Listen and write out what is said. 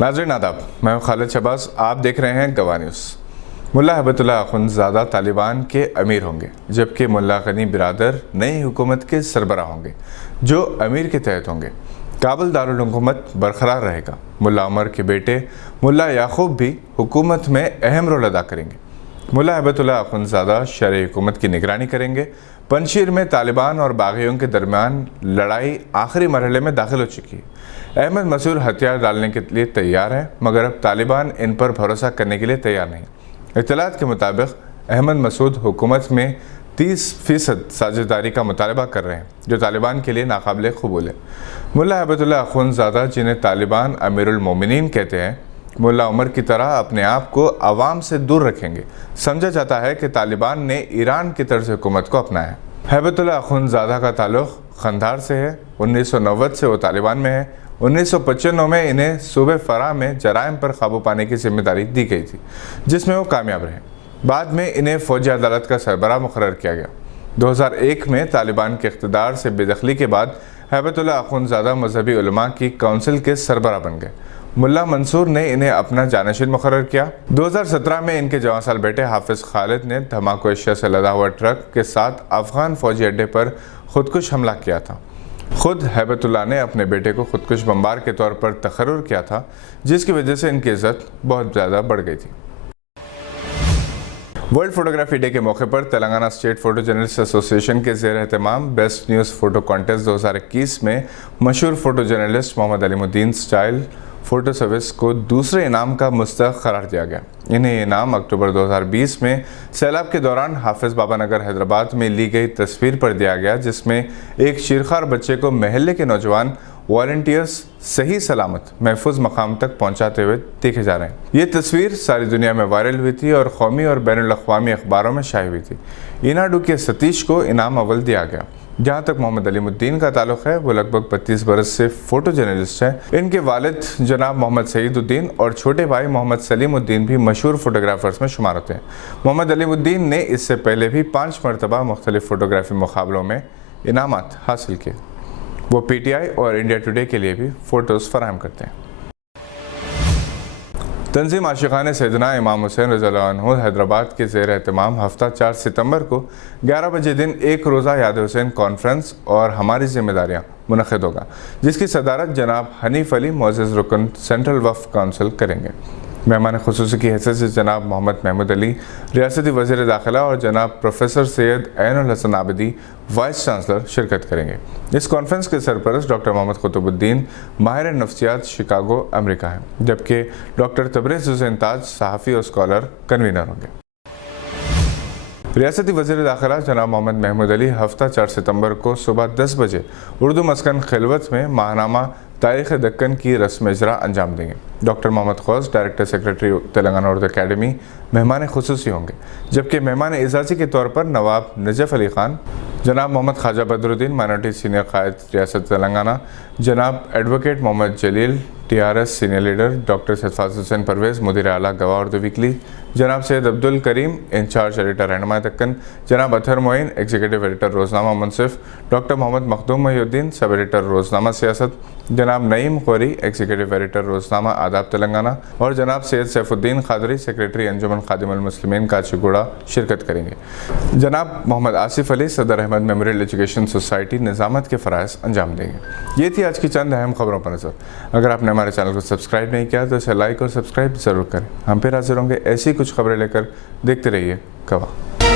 नाज़रीन आदाब, मैं हूं खालिद शहबाज। आप देख रहे हैं गवाह न्यूज़। मुल्ला हैबतुल्लाह अख़ुंज़ादा तालिबान के अमीर होंगे, जबकि मुल्ला गनी बिरादर नई हुकूमत के सरबराह होंगे जो अमीर के तहत होंगे। काबुल दारुल हुकूमत बरकरार रहेगा। मुल्ला उमर के बेटे मुल्ला याकूब भी हुकूमत में अहम रोल अदा करेंगे। मुल्ला हैबतुल्लाह अख़ुंज़ादा शरई हुकूमत की निगरानी करेंगे। पंजशीर में तालिबान और बाग़ियों के दरमियान लड़ाई आखिरी मरहले में दाखिल हो चुकी है। अहमद मसूद हथियार डालने के लिए तैयार है, मगर अब तालिबान इन पर भरोसा करने के लिए तैयार नहीं। इत्तलात के मुताबिक अहमद मसूद हुकूमत में 30% साझेदारी का मुतालबा कर रहे हैं, जो तालिबान के लिए नाकाबिल कबूल है। मुल्ला हैबतुल्लाह अख़ुंज़ादा, जिन्हें तालिबान अमीरुल मोमिनीन कहते हैं, मुल्ला उमर की तरह अपने आप को अवाम से दूर रखेंगे। समझा जाता है कि तालिबान ने ईरान की तर्ज हुकूमत को अपनाया है। हैबतुल्लाह अख़ुंज़ादा का ताल्लुक़ खंदार से है। 1990 से वो तालिबान में है। 1995 में इन्हें सूबे फ़रा में जराइम पर काबू पाने की जिम्मेदारी दी गई थी, जिसमें वो कामयाब रहे। बाद में इन्हें फ़ौजी अदालत का सरबराह मुकर्रर किया गया। 2001 में तालिबान के इक़्तिदार से बेदखली के बाद हैबतुल्लाह अख़ुंज़ादा मजहबी उलमा की काउंसिल के सरबराह बन गए। मुल्ला मंसूर ने इन्हें अपना जानशीन मुकर्रर किया। 2017 में इनके 14 साल बेटे हाफिज़ खालिद ने धमाको एशिया से लदा हुआ ट्रक के साथ अफ़गान फ़ौजी अड्डे पर खुदकुश हमला किया था। खुद हैबतुल्लाह ने अपने बेटे को खुदकुश बमबार के तौर पर तकर्रुर किया था, जिसकी वजह से इनकी इज्जत बहुत ज़्यादा बढ़ गई थी। वर्ल्ड फोटोग्राफी डे के मौके पर Telangana state photo journalist association के ज़ेर एहतमाम बेस्ट न्यूज़ फ़ोटो कॉन्टेस्ट 2021 में मशहूर photo journalist Mohammed Alimuddin style photo service को दूसरे इनाम का मुस्तहक़ करार दिया गया। इन्हें ये इनाम अक्टूबर 2020 में सैलाब के दौरान हाफिज़ बाबा नगर हैदराबाद में ली गई तस्वीर पर दिया गया, जिसमें एक शीरखार बच्चे को महल्ले के नौजवान वॉलंटियर्स सही सलामत महफूज मकाम तक पहुंचाते हुए देखे जा रहे हैं। ये तस्वीर सारी दुनिया में वायरल हुई थी और कौमी और बैनुल अक़वामी अखबारों में शाये हुई थी। इनाडू के सतीश को इनाम अव्वल दिया गया। जहाँ तक मोहम्मद अलीमुद्दीन का ताल्लुक़ है, वो लगभग 32 बरस से फ़ोटो जर्नलिस्ट हैं। इनके वालिद जनाब मोहम्मद सईदुद्दीन और छोटे भाई मोहम्मद सलीमुद्दीन भी मशहूर फ़ोटोग्राफ़र्स में शुमार होते हैं। मोहम्मद अलीमुद्दीन ने इससे पहले भी 5 मरतबा मुख्तलिफ़ फ़ोटोग्राफ़ी मुकाबलों में इनामात हासिल किए। वो PTI और इंडिया टुडे के लिए भी फ़ोटोज़ फराहम करते हैं। तंज़ीम आशिक़ान सैयदना इमाम हुसैन रज़ियल्लाहु अन्हु हैदराबाद के ज़ेर एहतमाम हफ़्ता 4 सितंबर को 11 बजे दिन एक रोज़ा याद हुसैन कॉन्फ्रेंस और हमारी ज़िम्मेदारियाँ मुनक़िद होगा, जिसकी सदारत जनाब हनीफ़ अली मुअज़्ज़ज़ रुकन सेंट्रल वफ़ काउंसिल करेंगे। मेहमान ख़ुसूसी की हैसियत से जनाब मोहम्मद महमूद अली रियासती वज़ीर दाखिला और जनाब professor Syed Ainul Hasan Abidi vice chancellor शिरकत करेंगे। इस कॉन्फ्रेंस के सरपरस्त डॉक्टर मोहम्मद कुतुबुद्दीन माहिर नफ्सियात शिकागो अमेरिका हैं, जबकि डॉक्टर तबरेज़ हुसैन ताज सहाफ़ी और स्कॉलर कन्वीनर होंगे। रियासती वज़ीर दाखिला जनाब मोहम्मद महमूद अली हफ़्ता 4 सितंबर को सुबह 10 बजे उर्दू मस्कन खिलवत में माहनामा तारीख़ दक्कन की रस्म इजरा अंजाम देंगे। Doctor Mohammed Ghouse director secretary Telangana Urdu academy मेहमान ख़ुसूसी होंगे, जबकि मेहमान एजाज़ी के तौर पर नवाब नजफ़ अली ख़ान, जनाब मोहम्मद ख्वाजा बदरुद्दीन माइनॉरिटी सीनियर कायद रियासत तेलंगाना, जनाब advocate Mohammed Jaleel TRS senior leader, doctor Syed Hussain Parvez मुदीर आला गवाह उर्दू वीकली, जनाब सैयद अब्दुल करीम इंचार्ज एडिटर रहनुमा दक्कन, जनाब अतहर मोइन एग्जीक्यूटिव एडिटर रोज़नामा Munsif, doctor Mohammed Makhdoom Mohiuddin sub editor रोज़नामा सियासत, जनाब नईम खोरी एग्जीक्यूटिव एडिटर रोज़नामा आदाब तेलंगाना और जनाब सैयद सैफुद्दीन खादरी सेक्रेटरी अंजुमन खादिमुल मुस्लिमीन काचीगुड़ा शिरकत करेंगे। जनाब मोहम्मद आसिफ अली सदर अहमद मेमोरियल एजुकेशन सोसाइटी निज़ामत के फ़राइज़ अंजाम देंगे। ये थी आज की चंद अहम खबरों पर नज़र। अगर आपने हमारे चैनल को सब्सक्राइब नहीं किया तो इसे लाइक और सब्सक्राइब ज़रूर करें। हम फिर हाजिर होंगे ऐसी कुछ खबरें लेकर। देखते रहिए गवाह।